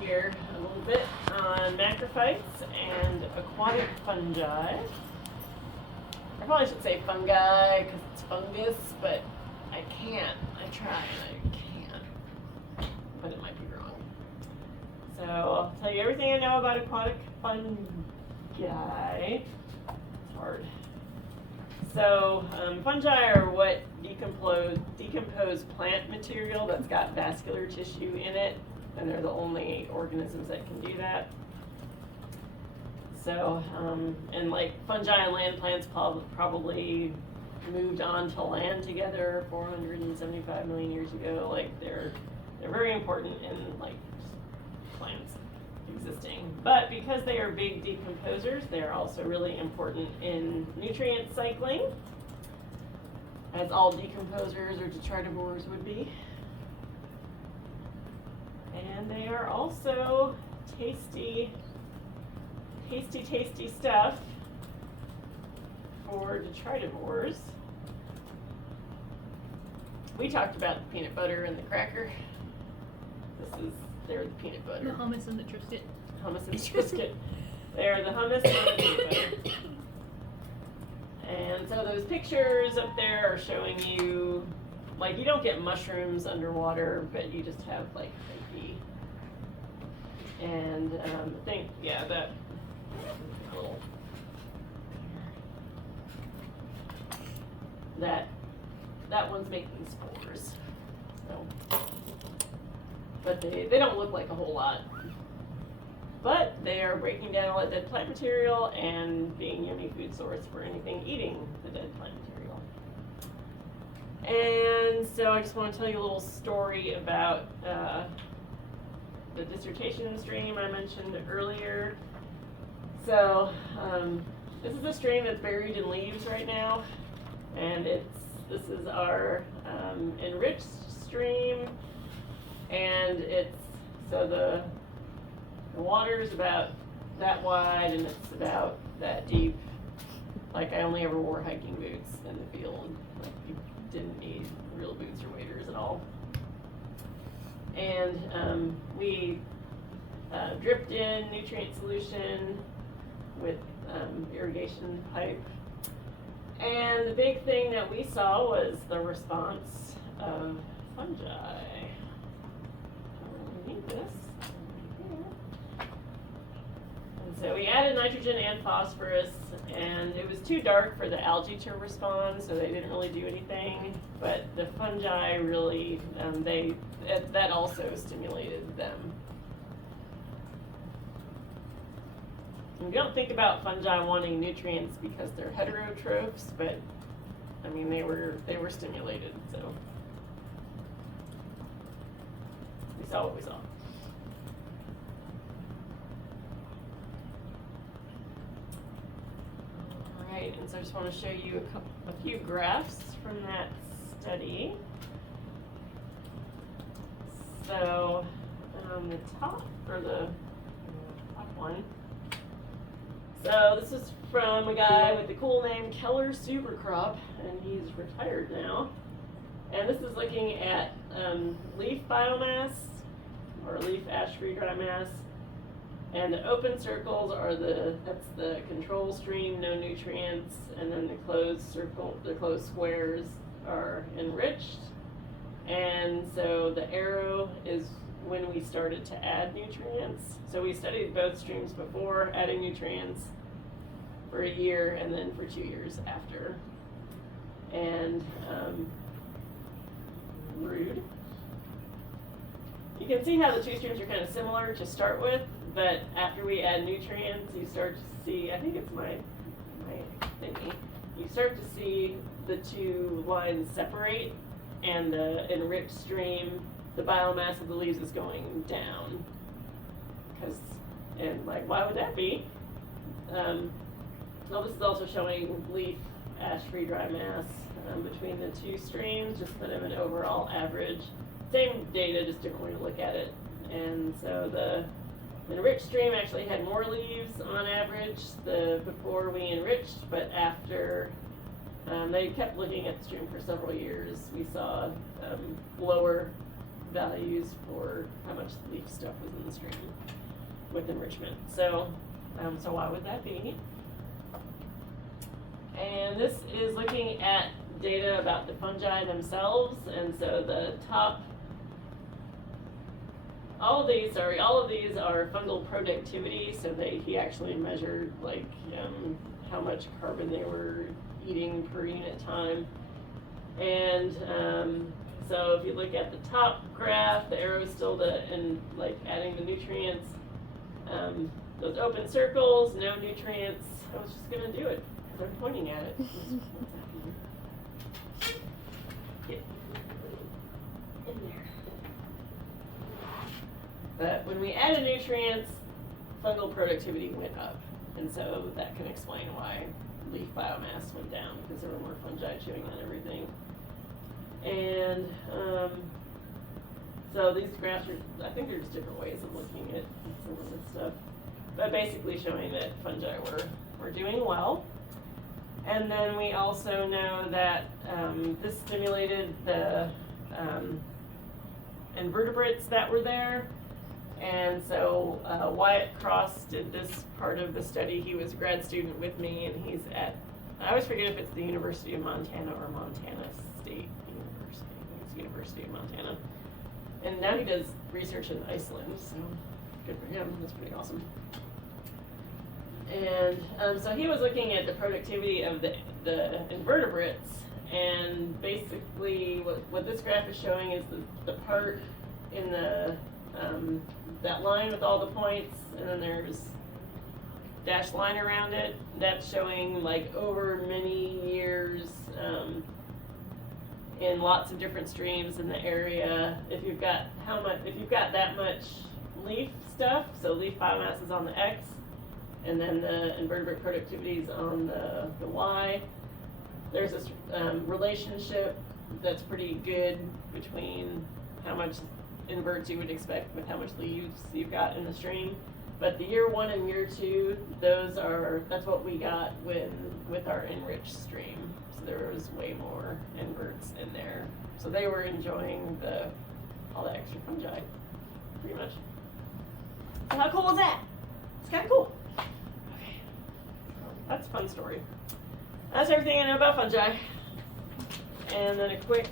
here a little bit on macrophytes and aquatic fungi. I probably should say fungi because it's fungus, but I can't. I try and I can't, but it might be wrong. So I'll tell you everything I know about aquatic fungi. It's hard. So fungi are what decompose plant material that's got vascular tissue in it, and they're the only organisms that can do that. So, and like fungi and land plants probably moved on to land together 475 million years ago. Like they're very important in like plants existing. But because they are big decomposers, they're also really important in nutrient cycling, as all decomposers or detritivores would be. And they are also tasty stuff for detritivores. We talked about the peanut butter and the cracker. They're the peanut butter. The hummus and the Triscuit. Hummus and the Triscuit. They're the hummus and the peanut butter. And so those pictures up there are showing you, like, you don't get mushrooms underwater, but you just have like fungi. And I think, yeah, that little that one's making spores. So, but they don't look like a whole lot. But they are breaking down all that dead plant material and being yummy food source for anything eating the dead plant material. And so I just want to tell you a little story about the dissertation stream I mentioned earlier. So this is a stream that's buried in leaves right now, and this is our enriched stream, and so the water is about that wide and it's about that deep. Like I only ever wore hiking boots in the field. Like you didn't need real boots or waders at all. And we dripped in nutrient solution with irrigation pipe. And the big thing that we saw was the response of fungi. We need this. And so we added nitrogen and phosphorus, and it was too dark for the algae to respond, so they didn't really do anything. But the fungi really, that also stimulated them. And we don't think about fungi wanting nutrients because they're heterotrophs, but I mean they were stimulated, so we saw what we saw. All right, and so I just want to show you a few graphs from that study. So the top one. So this is from a guy with the cool name Keller Supercrop, and he's retired now. And this is looking at leaf biomass, or leaf ash-free dry mass. And the open circles are that's the control stream, no nutrients, and then the closed squares are enriched. And so the arrow is when we started to add nutrients. So we studied both streams before adding nutrients for a year and then for 2 years after. And rude. You can see how the two streams are kind of similar to start with, but after we add nutrients, you start to see, I think it's my thingy, you start to see the two lines separate, and the enriched stream, the biomass of the leaves is going down. And like, why would that be? Well, this is also showing leaf ash-free dry mass between the two streams, just kind of an overall average. Same data, just different way to look at it. And so the enriched stream actually had more leaves on average before we enriched, but after they kept looking at the stream for several years, we saw lower values for how much leaf stuff was in the stream with enrichment. So, so why would that be? And this is looking at data about the fungi themselves, and so the top, all of these are fungal productivity. So he actually measured like how much carbon they were eating per unit time. And so if you look at the top graph, the arrow is still like adding the nutrients. Those open circles, no nutrients. I was just gonna do it because I'm pointing at it. Get in there. But when we added nutrients, fungal productivity went up, and so that can explain why leaf biomass went down, because there were more fungi chewing on everything. And so these graphs are, I think there's different ways of looking at some of this stuff, but basically showing that fungi were doing well. And then we also know that this stimulated the invertebrates that were there. And so Wyatt Cross did this part of the study. He was a grad student with me, and he's at, I always forget if it's the University of Montana or Montana State University. I think it's University of Montana. And now he does research in Iceland, so good for him. That's pretty awesome. And so he was looking at the productivity of the invertebrates, and basically what this graph is showing is the part in the that line with all the points, and then there's dashed line around it. That's showing like over many years in lots of different streams in the area. If you've got that much leaf stuff, so leaf biomass is on the X, and then the invertebrate productivity is on the Y. There's this relationship that's pretty good between how much inverts you would expect with how much leaves you've got in the stream. But the year 1 and year 2, that's what we got with our enriched stream. So there was way more inverts in there. So they were enjoying all the extra fungi, pretty much. So how cool was that? It's kind of cool. Okay, that's a fun story. That's everything I know about fungi. And then a quick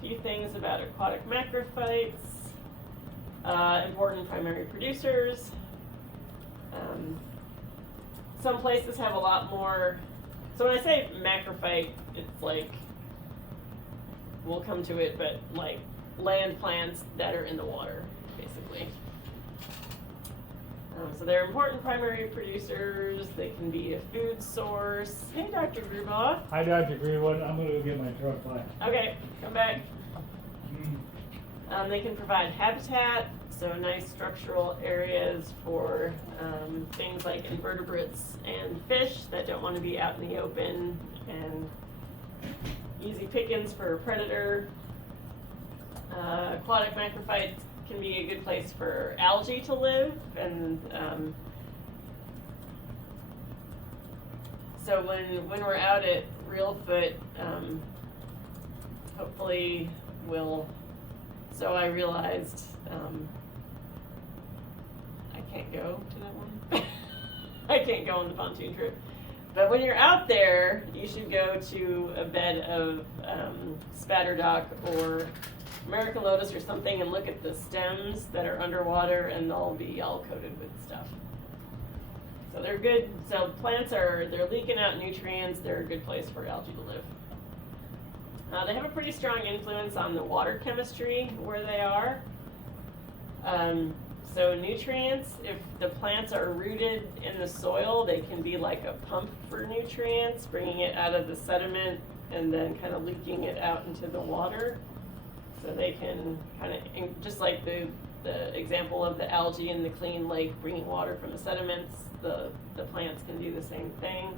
few things about aquatic macrophytes. Important primary producers. Some places have a lot more. So when I say macrophyte, it's like, we'll come to it, but like land plants that are in the water, basically. So they're important primary producers. They can be a food source. Hey, Dr. Grubaugh. Hi, Dr. Greenwood. I'm going to go get my truck back. Okay, come back. They can provide habitat, so nice structural areas for things like invertebrates and fish that don't want to be out in the open, and easy pickings for a predator. Aquatic macrophytes can be a good place for algae to live, and so when we're out at Reelfoot, hopefully we'll. So I realized I can't go to that one. I can't go on the pontoon trip. But when you're out there, you should go to a bed of spatterdock or American lotus or something, and look at the stems that are underwater, and they'll be all coated with stuff. So they're good. So plants they're leaking out nutrients. They're a good place for algae to live. They have a pretty strong influence on the water chemistry where they are. So nutrients, if the plants are rooted in the soil, they can be like a pump for nutrients, bringing it out of the sediment and then kind of leaking it out into the water. So they can kind of, just like the example of the algae in the clean lake bringing water from the sediments, the plants can do the same thing.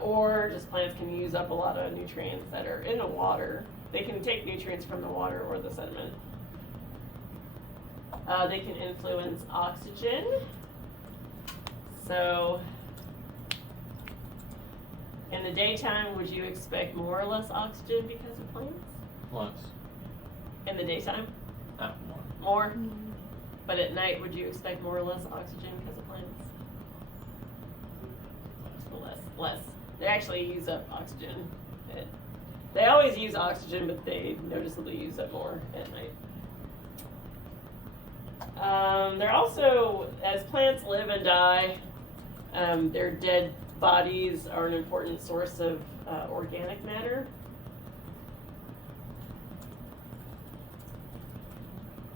Or just plants can use up a lot of nutrients that are in the water. They can take nutrients from the water or the sediment. They can influence oxygen. So in the daytime, would you expect more or less oxygen because of plants? Less. In the daytime? More. More? But at night, would you expect more or less oxygen because of plants? Less. They actually use up oxygen. They always use oxygen, but they noticeably use up more at night. They're also, as plants live and die, their dead bodies are an important source of organic matter.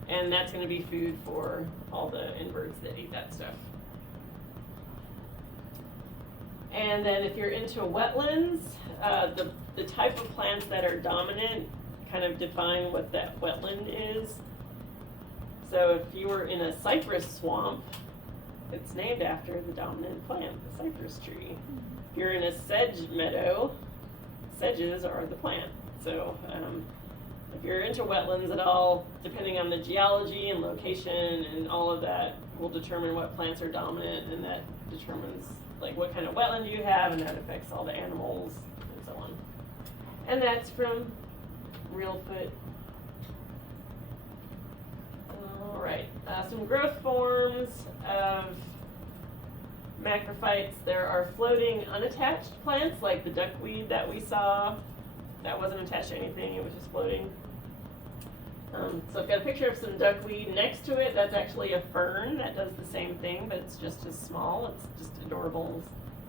And that's going to be food for all the inverts that eat that stuff. And then if you're into wetlands, the type of plants that are dominant kind of define what that wetland is. So if you were in a cypress swamp, it's named after the dominant plant, the cypress tree. If you're in a sedge meadow, sedges are the plant. So if you're into wetlands at all, depending on the geology and location and all of that will determine what plants are dominant, and that determines like what kind of wetland you have, and that affects all the animals and so on. And that's from Reelfoot. All right, some growth forms of macrophytes. There are floating unattached plants like the duckweed that we saw. That wasn't attached to anything, it was just floating. So I've got a picture of some duckweed next to it. That's actually a fern that does the same thing, but it's just as small. It's just adorable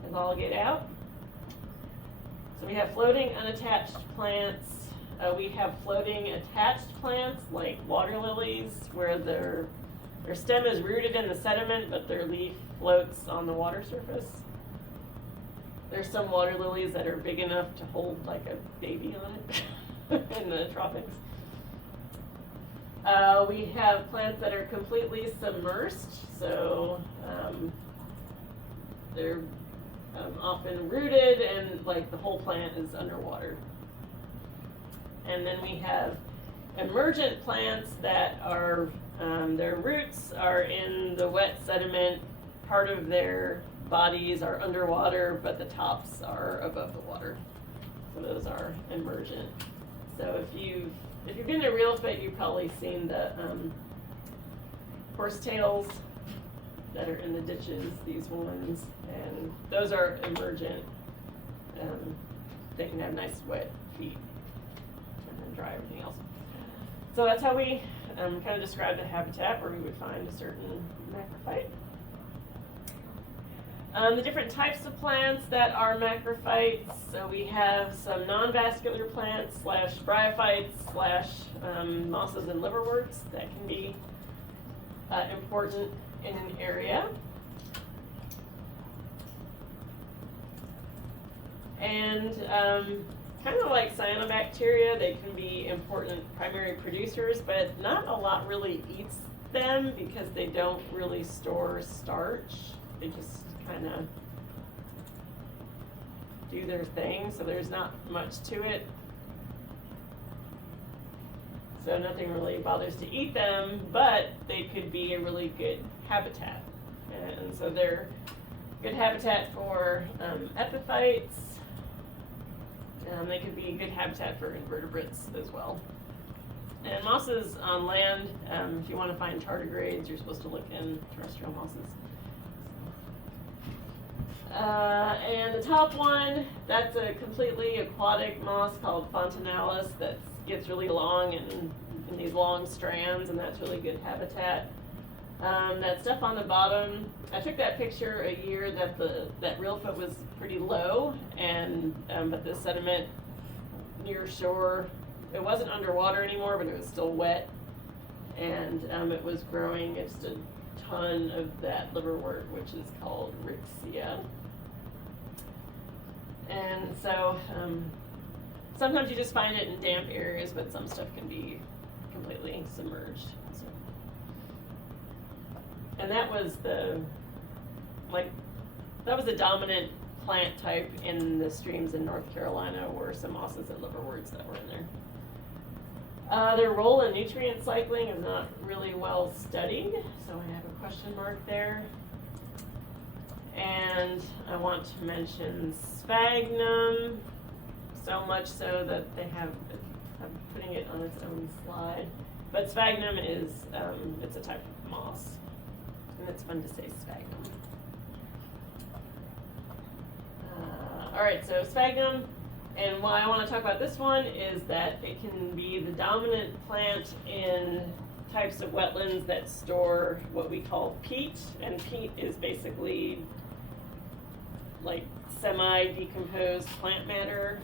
as all get out. So we have floating unattached plants. We have floating attached plants like water lilies, where their stem is rooted in the sediment, but their leaf floats on the water surface. There's some water lilies that are big enough to hold like a baby on it in the tropics. We have plants that are completely submersed, so they're often rooted and like the whole plant is underwater. And then we have emergent plants that are, their roots are in the wet sediment, part of their bodies are underwater, but the tops are above the water. So those are emergent. So if you've been to Reelfoot, you've probably seen the horsetails that are in the ditches, these ones, and those are emergent. They can have nice wet feet and then dry everything else. So that's how we kind of describe the habitat where we would find a certain macrophyte. The different types of plants that are macrophytes. So we have some non-vascular plants / bryophytes / mosses and liverworts that can be important in an area. And kind of like cyanobacteria, they can be important primary producers, but not a lot really eats them because they don't really store starch. They just kind of do their thing, so there's not much to it. So nothing really bothers to eat them, but they could be a really good habitat. And so they're good habitat for epiphytes. They could be good habitat for invertebrates as well. And mosses on land, if you want to find tardigrades, you're supposed to look in terrestrial mosses. And the top one, that's a completely aquatic moss called Fontanalis that gets really long and in these long strands, and that's really good habitat. That stuff on the bottom, I took that picture a year that that Reelfoot was pretty low, and but the sediment near shore, it wasn't underwater anymore, but it was still wet, and it was growing just a ton of that liverwort, which is called Rixia. And so sometimes you just find it in damp areas, but some stuff can be completely submerged. So. And that was the dominant plant type in the streams in North Carolina, were some mosses and liverworts that were in there. Their role in nutrient cycling is not really well studied, so I have a question mark there. And I want to mention sphagnum, so much so that they have putting it on its own slide. But sphagnum is, it's a type of moss. And it's fun to say sphagnum. Alright, so sphagnum, and why I want to talk about this one is that it can be the dominant plant in types of wetlands that store what we call peat, and peat is basically like semi-decomposed plant matter.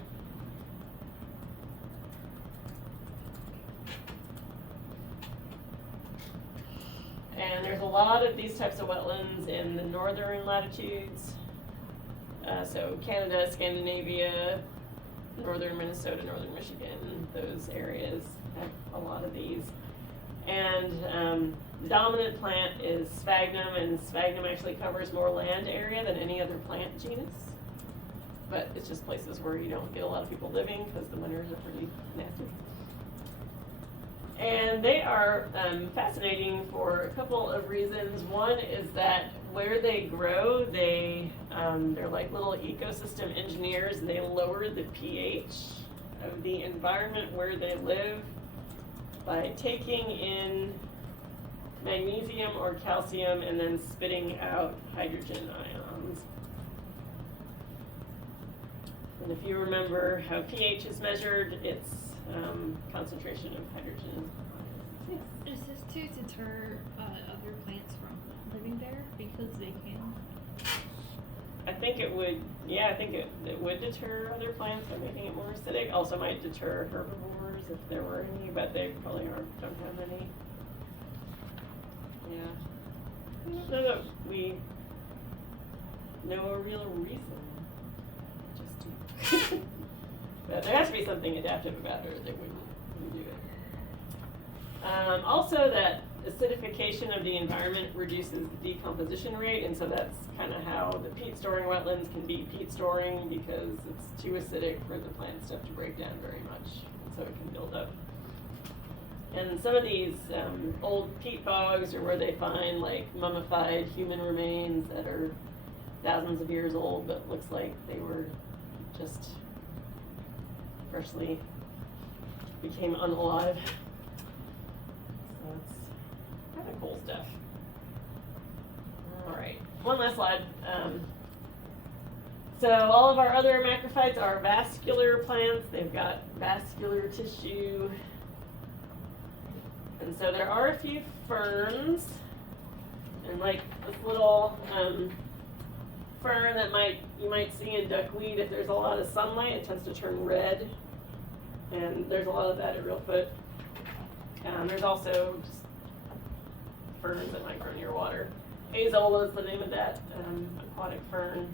And there's a lot of these types of wetlands in the northern latitudes. So Canada, Scandinavia, northern Minnesota, northern Michigan, those areas have a lot of these. And the dominant plant is sphagnum, and sphagnum actually covers more land area than any other plant genus. But it's just places where you don't get a lot of people living because the winters are pretty nasty. And they are fascinating for a couple of reasons. One is that where they grow, they're like little ecosystem engineers. They lower the pH of the environment where they live by taking in magnesium or calcium and then spitting out hydrogen ions. And if you remember how pH is measured, it's concentration of hydrogen. Is this to deter other plants from living there because they can? I think it would, yeah, I think it would deter other plants by making it more acidic. Also might deter herbivores if there were any, but they probably don't have any. Yeah. I don't know that we know a real reason. Just to but there has to be something adaptive about it or they wouldn't do it. Also that acidification of the environment reduces the decomposition rate, and so that's kind of how the peat storing wetlands can be peat storing because it's too acidic for the plant stuff to break down very much, and so it can build up. And some of these old peat bogs are where they find like mummified human remains that are thousands of years old but looks like they were just freshly became unalive. So it's kind of cool stuff. Alright, one last slide. So all of our other macrophytes are vascular plants. They've got vascular tissue. And so there are a few ferns. And like this little fern that you might see in duckweed, if there's a lot of sunlight, it tends to turn red. And there's a lot of that at Reelfoot. There's also just ferns that might grow near water. Azolla is the name of that aquatic fern.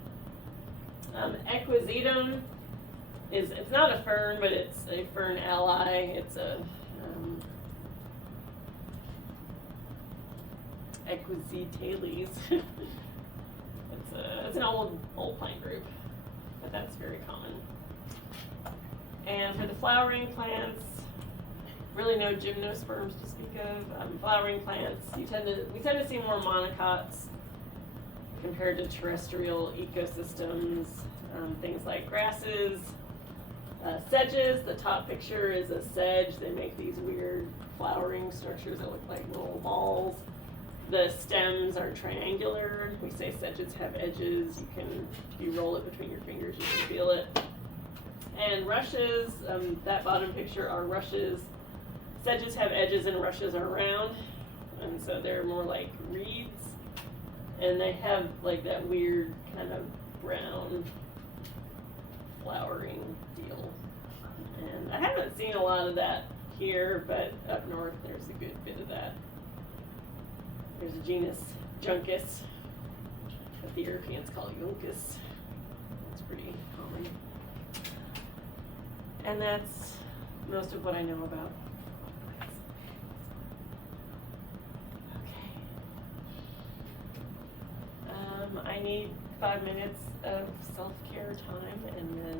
Equisetum it's not a fern, but it's a fern ally. It's a Equisetalis. It's an old plant group, but that's very common. And for the flowering plants, really no gymnosperms to speak of. Flowering plants, we tend to see more monocots compared to terrestrial ecosystems. Things like grasses, sedges. The top picture is a sedge. They make these weird flowering structures that look like little balls. The stems are triangular. We say sedges have edges. If you roll it between your fingers, you can feel it. And rushes, that bottom picture are rushes. Sedges have edges and rushes are round. And so they're more like reeds. And they have like that weird kind of brown flowering deal. And I haven't seen a lot of that here, but up north there's a good bit of that. There's a genus, Juncus, that the Europeans call Juncus. That's pretty common. And that's most of what I know about. Okay. I need 5 minutes of self-care time, and then